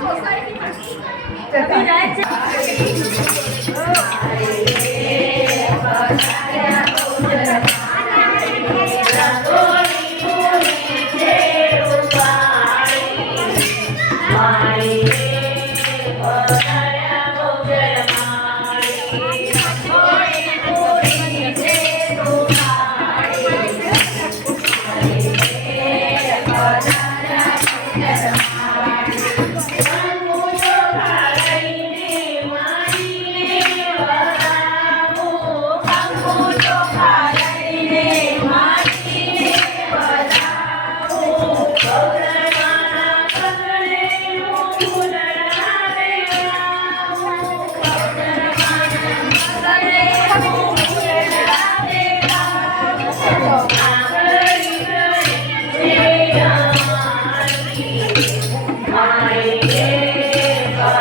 Society Thank you.